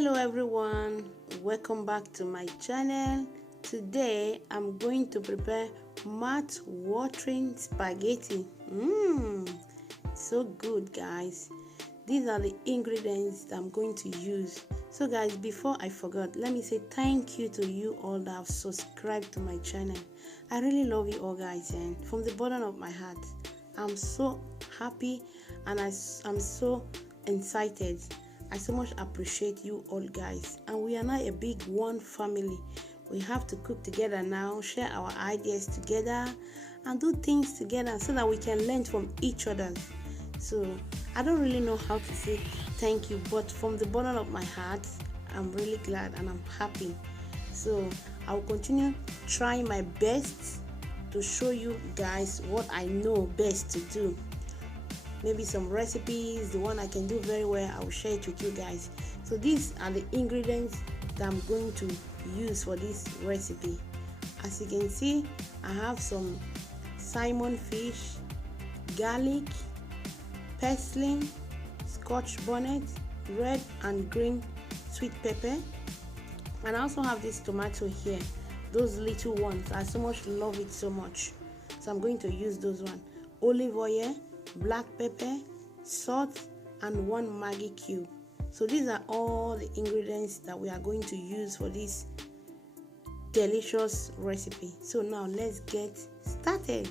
Hello everyone, welcome back to my channel. Today I'm going to prepare mouth-watering spaghetti. So good, guys. These are the ingredients that I'm going to use. So guys, before I forget, let me say thank you to you all that have subscribed to my channel. I really love you all, guys, and from the bottom of my heart I'm so happy and I'm so excited. I so much appreciate you all, guys, and we are now a big one family. We have to cook together now, share our ideas together, and do things together so that we can learn from each other. So I don't really know how to say thank you, but from the bottom of my heart I'm really glad and I'm happy. So I will continue trying my best to show you guys what I know best to do. Maybe some recipes, the one I can do very well, I will share it with you guys. So these are the ingredients that I'm going to use for this recipe. As you can see, I have some salmon fish, garlic, parsley, Scotch bonnet, red and green sweet pepper, and I also have this tomato here, those little ones. I so much love it so much, so I'm going to use those ones. Olive oil, black pepper, salt, and 1 Maggi cube. So these are all the ingredients that we are going to use for this delicious recipe. So now let's get started.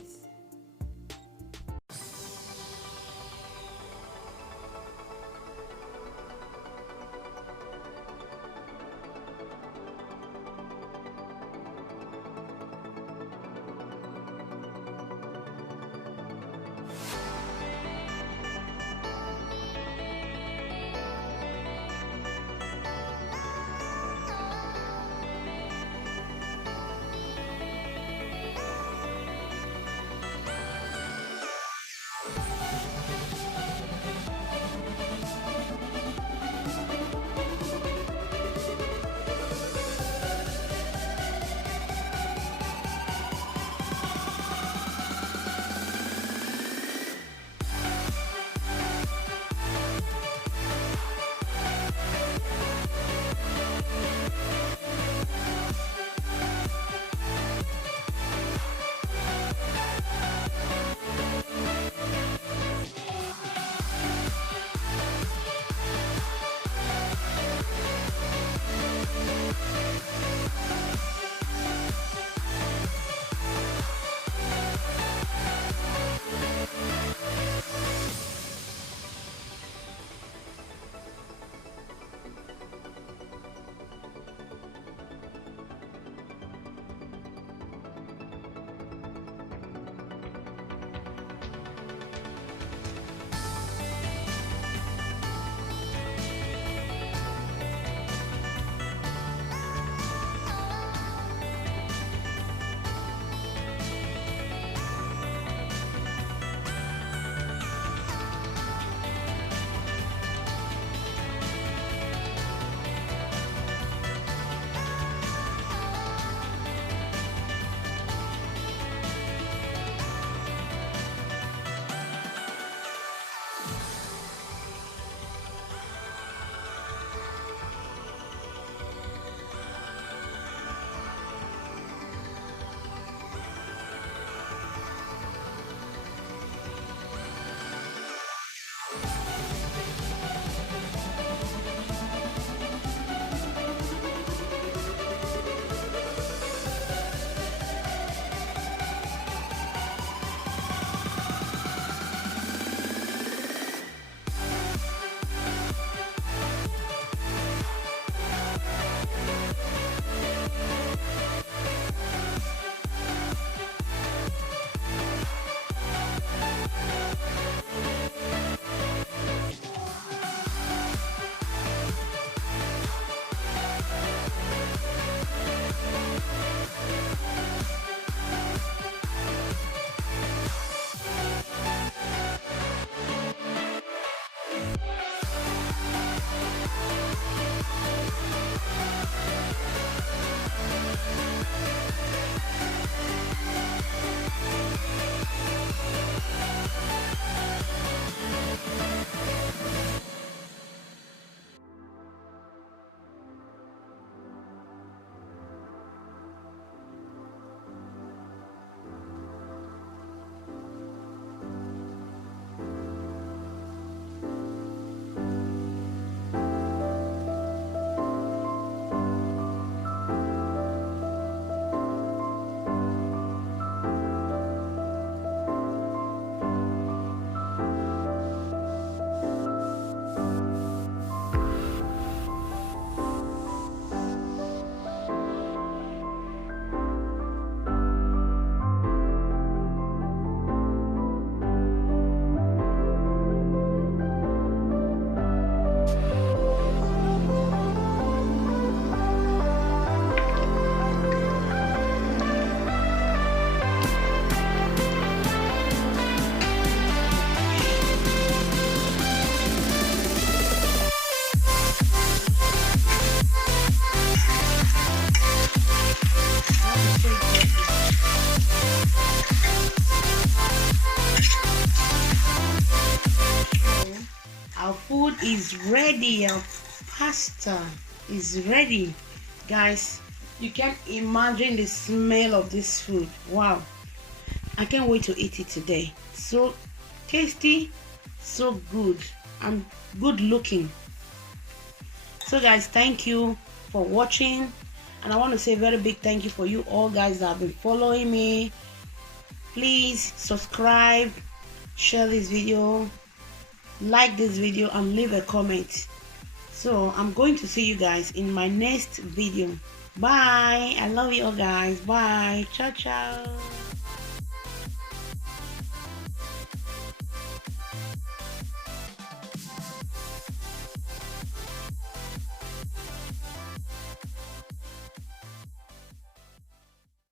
is ready. Your pasta is ready, guys. You can imagine the smell of this food. Wow, I can't wait to eat it today. So tasty, so good, and good looking. So guys, thank you for watching, and I want to say a very big thank you for you all guys that have been following me. Please subscribe, share this video, like this video, and leave a comment. So I'm going to see you guys in my next video. Bye. I love you all guys. Bye. Ciao ciao.